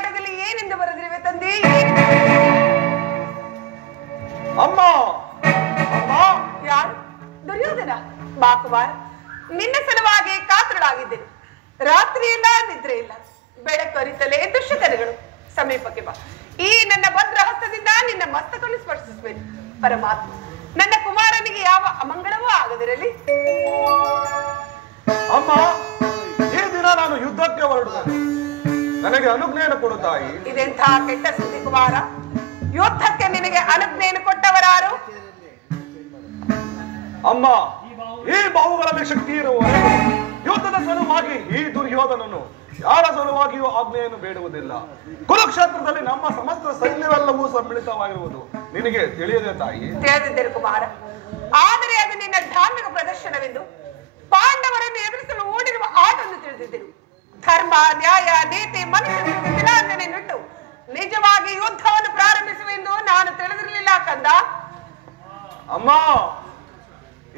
ಪಾಠದಲ್ಲಿ ಏನೆಂದು ಬರೆದಿರುವೆ ತಂದೆ? ಅಮ್ಮ ಅಮ್ಮ. ಯಾರು? ದುರ್ಯೋಧನ. ಬಾ ಕುಮಾರ್, ನಿನ್ನ ಸಲುವಾಗಿ ಕಾತರಳಾಗಿದ್ದೇನೆ. ರಾತ್ರಿ ಇಲ್ಲ, ನಿದ್ರೆ ಇಲ್ಲ. ಬೆಳಕರಿತಲೇ ದುಶ್ಶಕರಗಳು. ಸಮೀಪಕ್ಕೆ ಬಾ. ಈ ನನ್ನ ಭದ್ರ ಹಸ್ತದಿಂದ ನಿನ್ನ ಮಸ್ತಕವನ್ನು ಸ್ಪರ್ಶಿಸಬೇಕು. ಪರಮಾತ್ಮ ನನ್ನ ಕುಮಾರನಿಗೆ ಯಾವ ಅಮಂಗಳವೂ ಆಗದಿರಲಿ. ಅಮ್ಮ, ಈ ದಿನ ನಾನು ಯುದ್ಧಕ್ಕೆ ಹೊರಡುತ್ತೇನೆ. ನನಗೆ ಅನುಜ್ಞೆಯನ್ನು ಕೊಡು ತಾಯಿ. ಇದೆಂಥ ಕೆಟ್ಟ ಸುದ್ದಿ ಕುಮಾರ. ಯುದ್ಧಕ್ಕೆ ನಿನಗೆ ಅನುಜ್ಞೆಯನ್ನು ಕೊಟ್ಟವರಾರು? ಅಮ್ಮ, ಈ ಬಾಹುಗಳಲ್ಲಿ ಶಕ್ತಿ ಇರುವವರೆಗೂ ಯುದ್ಧದ ಸಲುವಾಗಿ ಈ ದುರ್ಯೋಧನನು ಯಾರ ಸಲುವಾಗಿಯೂ ಆಜ್ಞೆಯನ್ನು ಬೇಡುವುದಿಲ್ಲ. ಕುರುಕ್ಷೇತ್ರದಲ್ಲಿ ನಮ್ಮ ಸಮಸ್ತ ಸೈನ್ಯವೆಲ್ಲವೂ ಸಮ್ಮಿಳಿತವಾಗಿರುವುದು ನಿನಗೆ ತಿಳಿಯದೆ ತಾಯಿ? ತಿಳಿದಿದ್ದರು ಕುಮಾರ. ಆದರೆ ಅದು ನಿನ್ನ ಧಾರ್ಮಿಕ ಪ್ರದರ್ಶನವೆಂದು ಪಾಂಡವರನ್ನು ಎದುರಿಸಲು ಓಡಿರುವ ಆಟವನ್ನು ತಿಳಿದಿದ್ದರು. ಧರ್ಮ, ನ್ಯಾಯ, ನೀತಿ, ಮನುಷ್ಯತ್ವದ ವಿಲಾಸನೆನ್ನಿಟ್ಟು ನಿಜವಾಗಿ ಯುದ್ಧವನ್ನು ಪ್ರಾರಂಭಿಸುವೆಂದು ನಾನು ತಿಳಿದಿರಲಿಲ್ಲ ಕಂದ. ಅಮ್ಮ,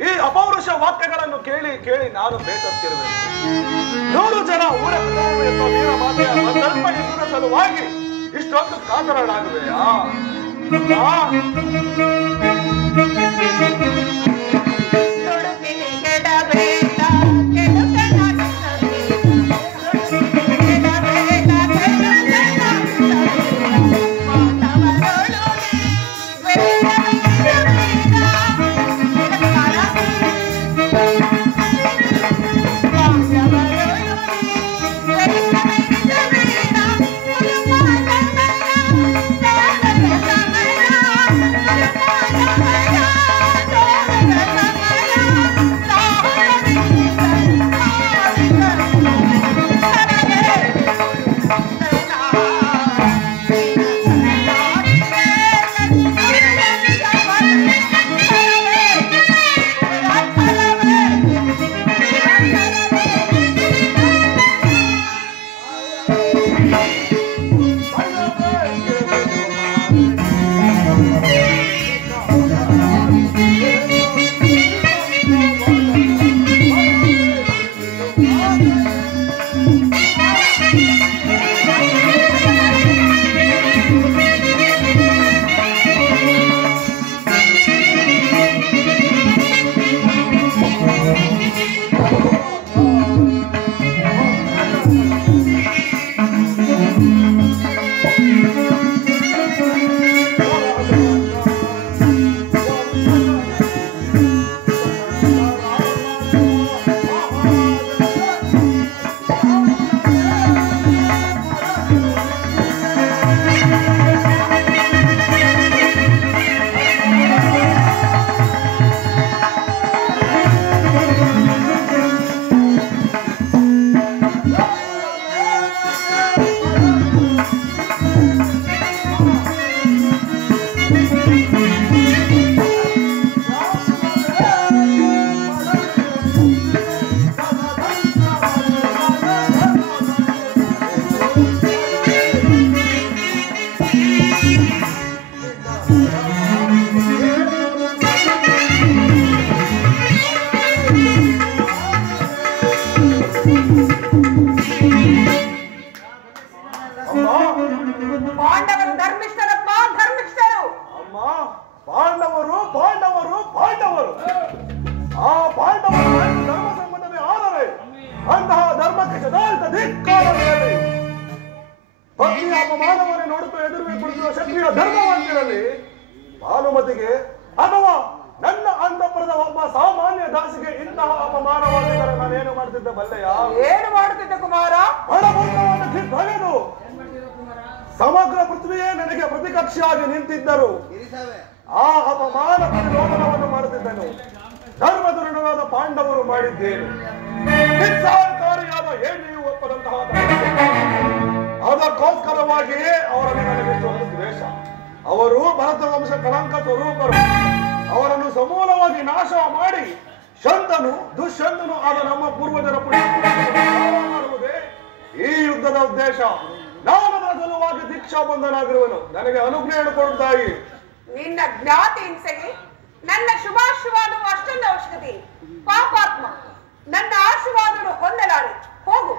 ಈ ಅಪೌರುಷ ವಾಕ್ಯಗಳನ್ನು ಕೇಳಿ ಕೇಳಿ ನಾನು ಬೇಸತ್ತಿರುವೆ. 100 ಜನ ಊರ ಎಂಬ ವೀರ ಮಾತೆಯ ಸ್ವಲ್ಪ ಎದುರ ಸಲುವಾಗಿ ಇಷ್ಟೊಂದು ಕಾತರಳಾಗುವೆಯಾ? ಪಾಂಡವರು ಧರ್ಮಿಷ್ಠರಪ್ಪ, ಧರ್ಮಿಷ್ಠರು. ಅಮ್ಮ, ಪಾಂಡವರು ಪಾಂಡವರು ಪಾಂಡವರು ಆ ಪಾಂಡವರು ಧರ್ಮ ಸಂಬಂಧವೇ ಆದರೆ ಅಂತಹ ಧರ್ಮಕ್ಕೆ ಸದಾಂತ ಧಿಕ್ಕಾರವಿರಲಿ. ಪತ್ನಿಯ ಅಪಮಾನವನ್ನೇ ನೋಡುತ್ತಾ ಎದುರುವೆ ಕುಳಿತಿರುವ ಕ್ಷತ್ರಿಯ ಧರ್ಮವಂತಿರಲಿ. ಭಾನುಮತಿಗೆ ಅಥವಾ ನನ್ನ ಅಂತಃಪುರದ ಒಬ್ಬ ಸಾಮಾನ್ಯ ದಾಸಿಗೆ ಇಂತಹ ಅಪಮಾನವಾಗಿದ್ದರೆ ನಾನೇನು ಮಾಡ್ತಿದ್ದೆ ಬಲ್ಲೆಯ? ಏನು ಮಾಡುತ್ತಿದ್ದೆ ಕುಮಾರ? ಹಣಬಂಧವನ್ನು ಕಿತ್ತೊಗೆದು ಸಮಗ್ರ ಪೃಥ್ವಿಯೇ ನನಗೆ ಪ್ರತಿಕಕ್ಷಿಯಾಗಿ ನಿಂತಿದ್ದರು. ಆ ಅಪಮಾನ ಪ್ರತಿರೋಧನವನ್ನು ಮಾಡುತ್ತಿದ್ದನು. ಧರ್ಮಧುರನಾದ ಪಾಂಡವರು ಮಾಡಿದ್ದೇನು? ನಿಸ್ಸಹಕಾರಿಯಾದ ಏನೆಯೂ ಒಪ್ಪದಂತಹ ಅದಕ್ಕೋಸ್ಕರವಾಗಿಯೇ ಅವರಲ್ಲಿ ನನಗೆ ಒಂದು ದ್ವೇಷ. ಅವರು ಭರತ ವಂಶ ಕಳಂಕ ಸ್ವರೂಪರು. ಅವರನ್ನು ಸಮೂಲವಾಗಿ ನಾಶ ಮಾಡಿ ಶಂತನು ದುಷ್ಯಂತನು ಆದ ನಮ್ಮ ಪೂರ್ವಜರ ಮಾಡುವುದೇ ಈ ಯುದ್ಧದ ಉದ್ದೇಶ. ನಾನು ಅದರ ಸಲುವಾಗಿ ದೀಕ್ಷಾ ಬಂಧನಾಗಿರುವನು. ನನಗೆ ಅನುಜ್ಞೆಯನ್ನು ಕೊಡುತ್ತಾಯಿ. ನಿನ್ನ ಜ್ಞಾತಿ ಹಿಂಸೆಗೆ ನನ್ನ ಶುಭಾಶೀರ್ವಾದವು ಅಷ್ಟೊಂದು ಅವಶ್ಯಕತೆ. ಪಾಪಾತ್ಮ, ನನ್ನ ಆಶೀರ್ವಾದವನ್ನು ಹೊಂದಲಾರೆ. ಹೋಗು.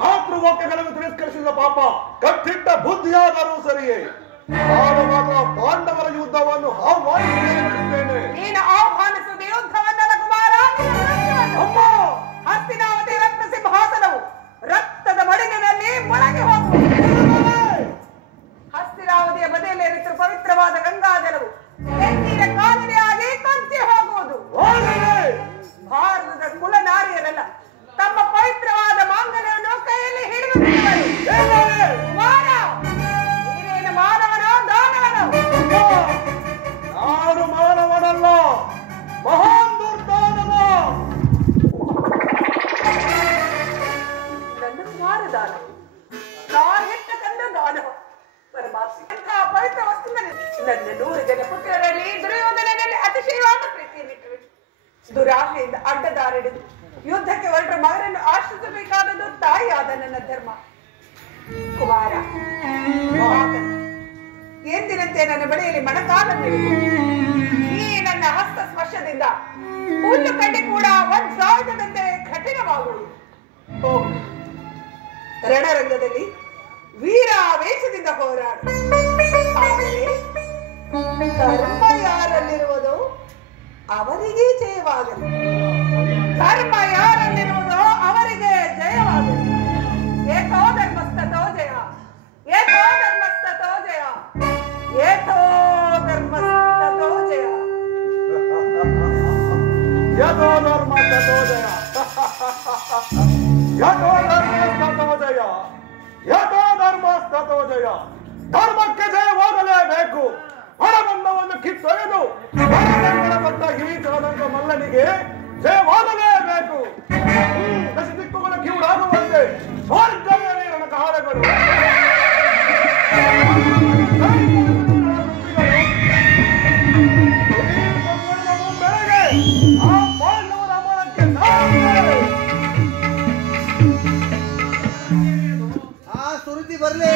ಮಾತೃ ವಾಕ್ಯಗಳನ್ನು ತಿರಸ್ಕರಿಸಿದ ಪಾಪ ಕಟ್ಟಿಟ್ಟ ಬುದ್ಧಿಯಾದರೂ ಸರಿಯೇ. ನಾನು ಮಾತ್ರ ಪಾಂಡವರ ಯುದ್ಧವನ್ನು ಆಹ್ವಾನಿಸುತ್ತೇನೆ. ನೀನು ಆಹ್ವಾನಿಸುವ ಯುದ್ಧವನ್ನಲ್ಲ ಕುಮಾರ, ಅಮ್ಮ, ಹಸ್ತಿನಾವತಿ ರತ್ನ ಸಿಂಹಾಸನವು ರಕ್ತದ ಮಡಿಲಿನಲ್ಲಿ ಮೊಳಗಿ ಹೋಗುವುದು. ಹಸ್ತಿನಾವತಿಯ ಬದಿಯಲ್ಲಿ ಹರಿಸಿರುವ ಪವಿತ್ರವಾದ ಗಂಗಾಜಲವು ಎತ್ತಿನ ಕಾಲುವೆಯಾಗಿ ಕಂಚಿ ಹೋಗುವುದು. ಭಾರತದ ಕುಲನಾರಿಯರೆಲ್ಲ ತಮ್ಮ ಪವಿತ್ರವಾದ ಮಾಂಗಲ್ಯವನ್ನು ಕೈಯಲ್ಲಿ ಹಿಡಿದುಕೊಳ್ಳುವರು. ಕುಮಾರ, ನೀನೇನು ಮಾನವನೋ ದಾನವನೋ? ನಾನು ಮಾನವನಲ್ಲ, ಮಹಾನ್ ದುರ್ದಾನವ. ನನ್ನ ಕುಮಾರ ದಾನವ, ನಾನೆಟ್ಟ ಕಂಡ ದಾನವ. ಪರಮಾತ್ಮ ಇಂತಹ ಪವಿತ್ರ ವಸ್ತುವಿನಲ್ಲಿ ನನ್ನ 100 ಜನ ಪುತ್ರರಲ್ಲಿ ದುರ್ಯೋಧನನಲ್ಲಿ ಅತಿಶಯವಾದ ಪ್ರೀತಿಯನ್ನಿಟ್ಟರು. ದುರಾಶೆಯಿಂದ ಅಡ್ಡದಾರಿಡಿದು ಯುದ್ಧಕ್ಕೆ ಹೊರಟ ಮಗನನ್ನು ಆಶ್ರಯಿಸಬೇಕಾದದ್ದು ತಾಯಿಯಾದ ನನ್ನ ಧರ್ಮ. ಕುಮಾರ, ಎಂದಿನಂತೆ ನನ್ನ ಬಳಿಯಲ್ಲಿ ಮಣಕಾಲನ್ನಿಡುವುದು. ಈ ನನ್ನ ಹಸ್ತ ಸ್ಪರ್ಶದಿಂದ ಹುಲ್ಲು ಕಡ್ಡಿ ಕೂಡ ವಜ್ರಾಯುಧದಂತೆ ಕಠಿಣವಾಗುವುದು. ಹೋಗು, ರಣರಂಗದಲ್ಲಿ ವೀರಾವೇಶದಿಂದ ಹೋರಾಡು. ಆದರೆ ಧರ್ಮ ಯಾರಲ್ಲಿರುವುದೋ ಅವರಿಗೆ ಜಯವಾಗಲಿ. ಧರ್ಮ ಯಾರಲ್ಲಿರುವುದೋ ಅವರಿಗೆ ಜಯವಾಗಲಿ. ಏಕೋ ಧರ್ಮಸ್ಥತೋ ಜಯ, ಏಕೋ ಧರ್ಮಸ್ಥತೋ ಜಯ, ಏಕೋ ಧರ್ಮಸ್ಥತೋ ಜಯ. ಯಥೋ ಧರ್ಮಸ್ಥತೋ ಜಯ, ಯಥೋ ಧರ್ಮಸ್ಥತೋ ಜಯ, ಯಥೋ ಧರ್ಮಸ್ಥತೋ ಜಯ. ಧರ್ಮಕ್ಕೆ ಜಯವಾಗಲೇಬೇಕು. ಹೊರಬಂದವನ್ನು ಕಿತ್ತೊಯ್ದು ಹೊರಬಂದ ಈ ಚಲದಂಗ ಮಲ್ಲನಿಗೆ ಜಯವಾಗಲೇಬೇಕು. ದಶ ದಿಕ್ಕುಗಳ ಕಿವುಡಾಗುವಂತೆ ಸ್ವರ್ಗವೇ ನೀರನ ಕಹಾರಗಳು. ಬೆಳಗ್ಗೆ ಆ ಪಾಂಡವರ ಮೂಲಕ್ಕೆ ಆ ಸುರುತಿ ಬರ್ಲಿ.